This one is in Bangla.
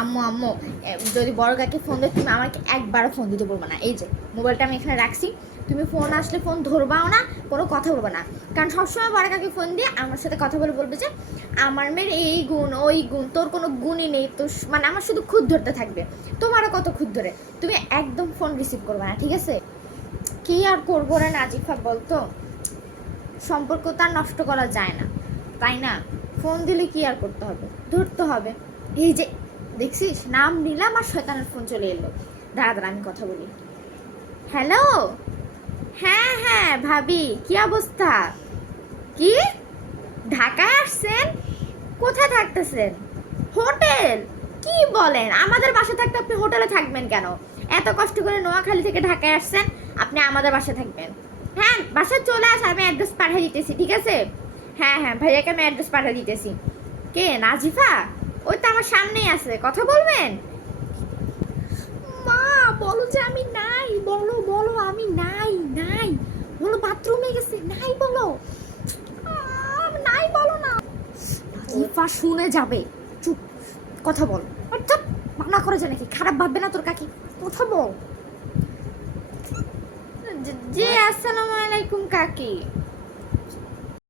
আম্মু আম্মু যদি বড় কাকে ফোন দেয় তুমি আমাকে একবারও ফোন দিতে বলবো না। এই যে মোবাইলটা আমি এখানে রাখছি, তুমি ফোন আসলে ফোন ধরবাও না, কোনো কথা বলবো না। কারণ সবসময় বড় কাকে ফোন দিয়ে আমার সাথে কথা বলে বলবে যে আমার মেয়ের এই গুণ ওই গুণ, তোর কোনো গুণই নেই তো, মানে আমার শুধু খুদ ধরতে থাকবে। তোমারও কত খুদ ধরে, তুমি একদম ফোন রিসিভ করবে না, ঠিক আছে? কি আর করবো রে নাজিফা বলতো, সম্পর্ক তো আর নষ্ট করা যায় না, তাই না? ফোন দিলে কি আর করতে হবে, ধরতে হবে। এই যে দেখছিস, নাম নিলাম আর শয়তানের ফোন চলে এলো। দাঁড়া দাঁড়া আমি কথা বলি। হ্যালো, হ্যাঁ হ্যাঁ ভাবি, কি অবস্থা? কি ঢাকায় আসছেন? কোথায় থাকতেছেন? হোটেল? কি বলেন, আমাদের বাসা থাকতে আপনি হোটেলে থাকবেন কেন? এত কষ্ট করে নোয়াখালী থেকে ঢাকায় আসছেন, আপনি আমাদের বাসায় থাকবেন? হ্যাঁ বাসায় চলে আস, আমি অ্যাড্রেস পাঠিয়ে দিতেছি, ঠিক আছে? হ্যাঁ হ্যাঁ ভাইয়াকে আমি অ্যাড্রেস পাঠিয়ে দিতেছি। কে, নাজিফা? ওই তো আমার সামনেই আছে, কথা বলবেন? মা বলো যে আমি নাই, বলো বলো আমি নাই, নাই বলো, বাথরুমে গেছি, নাই বলো, নাই বলো না। নাজিফা শুনে যাবে, চুপ, কথা বল। অর্থাৎ মানা করে যে নাকি, খারাপ ভাববে না তোর কাকি, কথা বল। জি আসসালামু আলাইকুম কাকি।